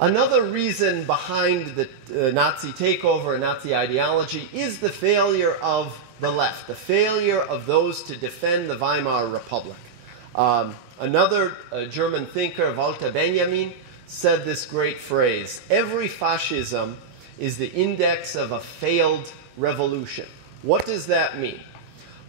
Another reason behind the Nazi takeover and Nazi ideology is the failure of the left, the failure of those to defend the Weimar Republic. Another German thinker, Walter Benjamin, said this great phrase: every fascism is the index of a failed revolution. What does that mean?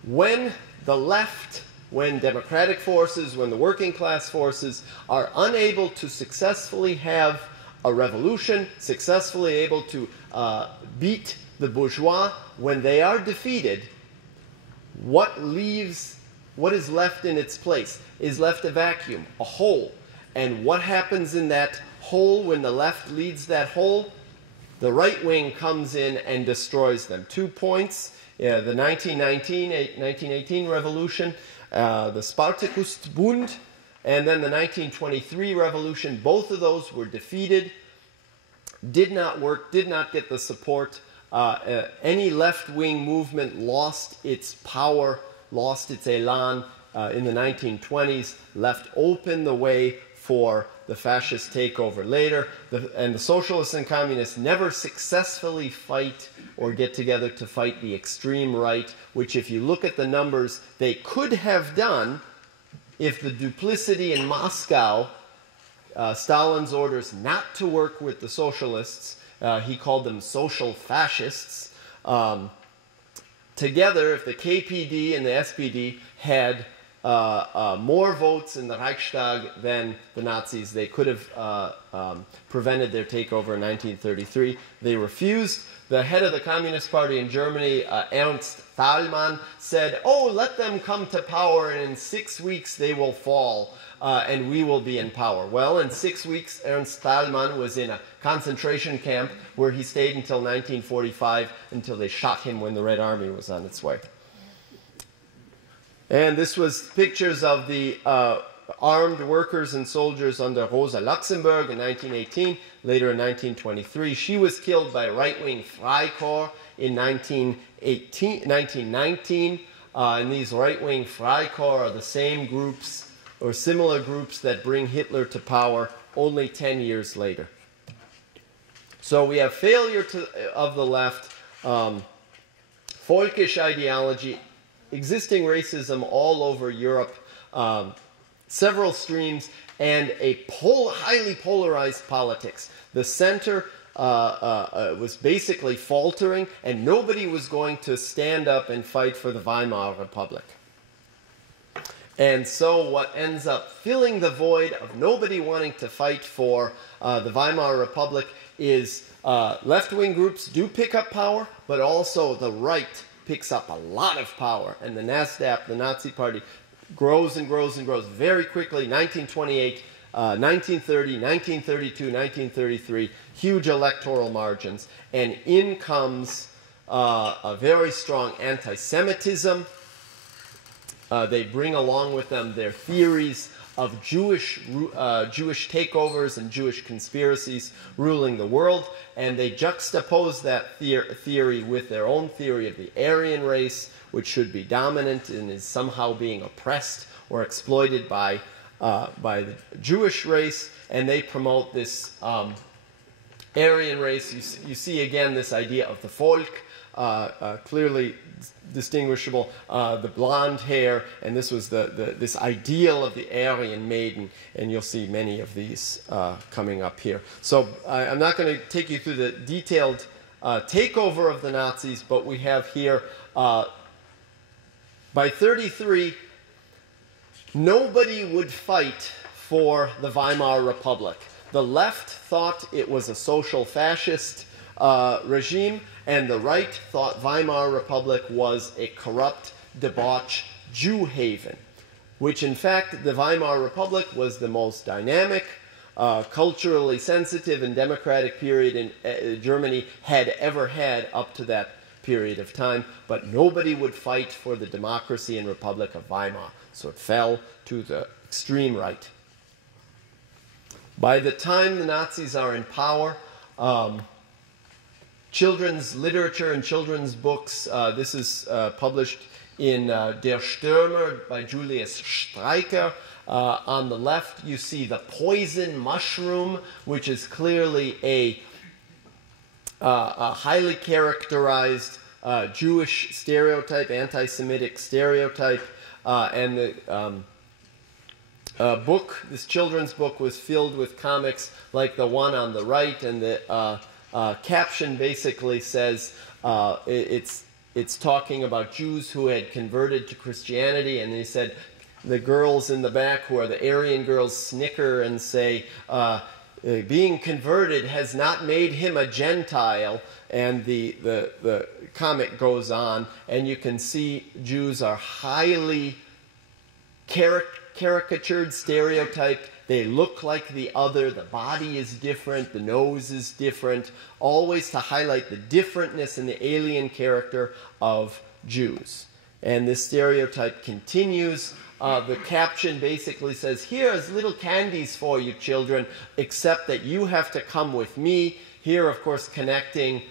When the left, when democratic forces, when the working class forces are unable to successfully have a revolution, successfully able to beat the bourgeois, when they are defeated, what is left in its place? Is left a vacuum, a hole. And what happens in that hole when the left leads that hole? The right wing comes in and destroys them. 2 points, the 1918 revolution, the Spartakusbund, and then the 1923 revolution. Both of those were defeated, did not work, did not get the support. Any left-wing movement lost its power, lost its elan in the 1920s, left open the way for the fascist takeover later. And the socialists and communists never successfully fight or get together to fight the extreme right, which, if you look at the numbers, they could have done if the duplicity in Moscow, Stalin's orders not to work with the socialists, he called them social fascists, together, if the KPD and the SPD had more votes in the Reichstag than the Nazis, they could have prevented their takeover in 1933. They refused. The head of the Communist Party in Germany, Ernst Thälmann, said, "Oh, let them come to power, and in 6 weeks they will fall, and we will be in power." Well, in 6 weeks, Ernst Thälmann was in a concentration camp where he stayed until 1945, until they shot him when the Red Army was on its way. And this was pictures of the armed workers and soldiers under Rosa Luxemburg in 1918, later in 1923. She was killed by right-wing Freikorps in 1919. And these right-wing Freikorps are the same groups or similar groups that bring Hitler to power only 10 years later. So we have failure of the left, folkish ideology, existing racism all over Europe, several streams, and a highly polarized politics. The center was basically faltering, and nobody was going to stand up and fight for the Weimar Republic. And so what ends up filling the void of nobody wanting to fight for the Weimar Republic is left-wing groups do pick up power, but also the right picks up a lot of power. And the NSDAP, the Nazi Party, grows and grows and grows very quickly. 1928, 1930, 1932, 1933, huge electoral margins. And in comes a very strong anti-Semitism. They bring along with them their theories of Jewish takeovers and Jewish conspiracies ruling the world, and they juxtapose that theory with their own theory of the Aryan race, which should be dominant and is somehow being oppressed or exploited by the Jewish race, and they promote this Aryan race. You see again this idea of the Volk, clearly distinguishable, the blonde hair, and this was this ideal of the Aryan maiden, and you'll see many of these coming up here. So I'm not going to take you through the detailed takeover of the Nazis, but we have here, by 1933, nobody would fight for the Weimar Republic. The left thought it was a social fascist regime, and the right thought Weimar Republic was a corrupt, debauched Jew haven, which in fact the Weimar Republic was the most dynamic, culturally sensitive and democratic period in Germany had ever had up to that period of time, but nobody would fight for the democracy and Republic of Weimar, so it fell to the extreme right. By the time the Nazis are in power, children's literature and children's books, this is published in Der Stürmer by Julius Streicher. On the left, you see the poison mushroom, which is clearly a highly characterized Jewish stereotype, anti-Semitic stereotype, and the book, this children's book, was filled with comics like the one on the right, and the caption basically says it's talking about Jews who had converted to Christianity, and they said the girls in the back, who are the Aryan girls, snicker and say, being converted has not made him a Gentile. And the comic goes on, and you can see Jews are highly caricatured, stereotyped. They look like the other. The body is different. The nose is different. Always to highlight the differentness and the alien character of Jews. And this stereotype continues. The caption basically says, here's little candies for you, children, except that you have to come with me. Here, of course, connecting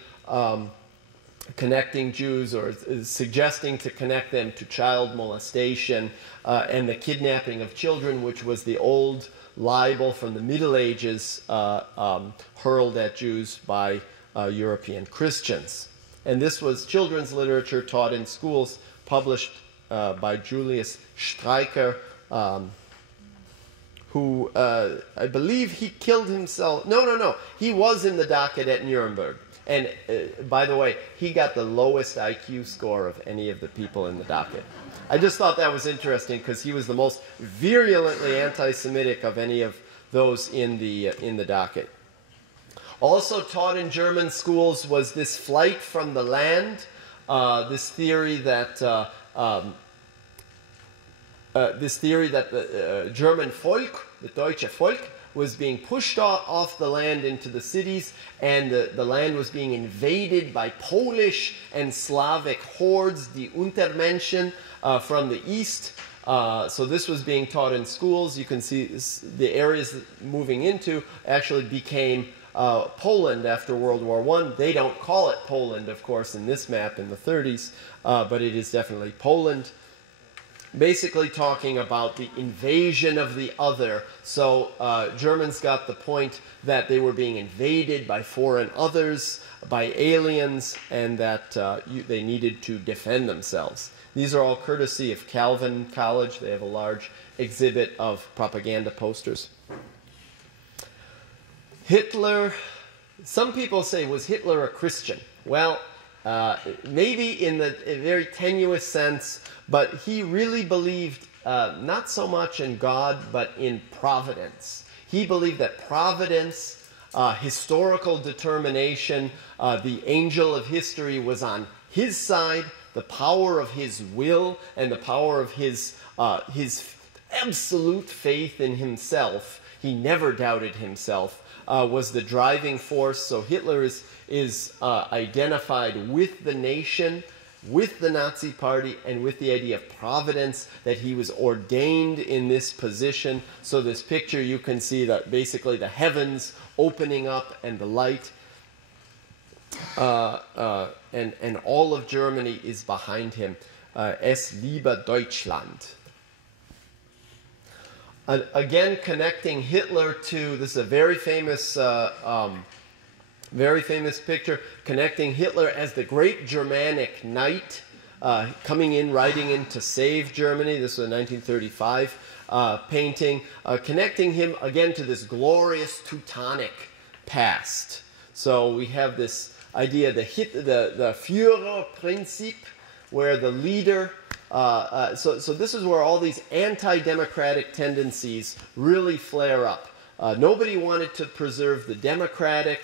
Jews, or suggesting to connect them to child molestation and the kidnapping of children, which was the old libel from the Middle Ages hurled at Jews by European Christians. And this was children's literature taught in schools, published by Julius Streicher, who I believe he killed himself. No. He was in the docket at Nuremberg. And by the way, he got the lowest IQ score of any of the people in the docket. I just thought that was interesting because he was the most virulently anti-Semitic of any of those in the docket. Also taught in German schools was this flight from the land, this theory that the German Volk, the Deutsche Volk, was being pushed off the land into the cities, and the land was being invaded by Polish and Slavic hordes, the Untermenschen, from the east. So this was being taught in schools. You can see the areas moving into actually became Poland after World War I. They don't call it Poland, of course, in this map in the 30s, but it is definitely Poland. Basically talking about the invasion of the other. So Germans got the point that they were being invaded by foreign others, by aliens, and that they needed to defend themselves. These are all courtesy of Calvin College. They have a large exhibit of propaganda posters. Hitler, some people say, was Hitler a Christian? Well, maybe in a very tenuous sense, but he really believed not so much in God, but in providence. He believed that providence, historical determination, the angel of history was on his side, the power of his will and the power of his absolute faith in himself. He never doubted himself, was the driving force. So Hitler is identified with the nation, with the Nazi Party, and with the idea of providence, that he was ordained in this position. So this picture, you can see that basically the heavens opening up and the light, and all of Germany is behind him. Es liebe Deutschland. Again, connecting Hitler to, this is a very famous picture, connecting Hitler as the great Germanic knight, coming in, riding in to save Germany. This was a 1935 painting, connecting him again to this glorious Teutonic past. So we have this idea, the Führerprinzip, where the leader, so this is where all these anti-democratic tendencies really flare up. Nobody wanted to preserve the democratic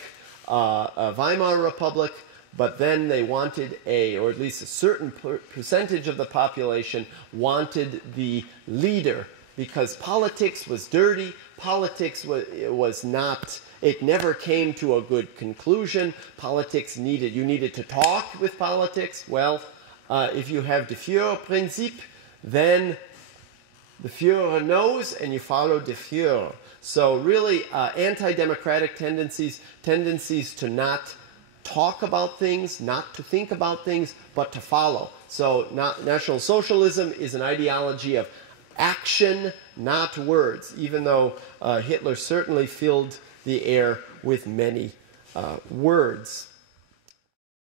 Weimar Republic, but then they wanted or at least a certain percentage of the population wanted the leader, because politics was dirty, politics was not, it never came to a good conclusion. Politics you needed to talk with politics. Well, if you have the Führerprinzip, then the Führer knows and you follow the Führer. So really anti-democratic tendencies to not talk about things, not to think about things, but to follow. So National Socialism is an ideology of action, not words, even though Hitler certainly filled the air with many words.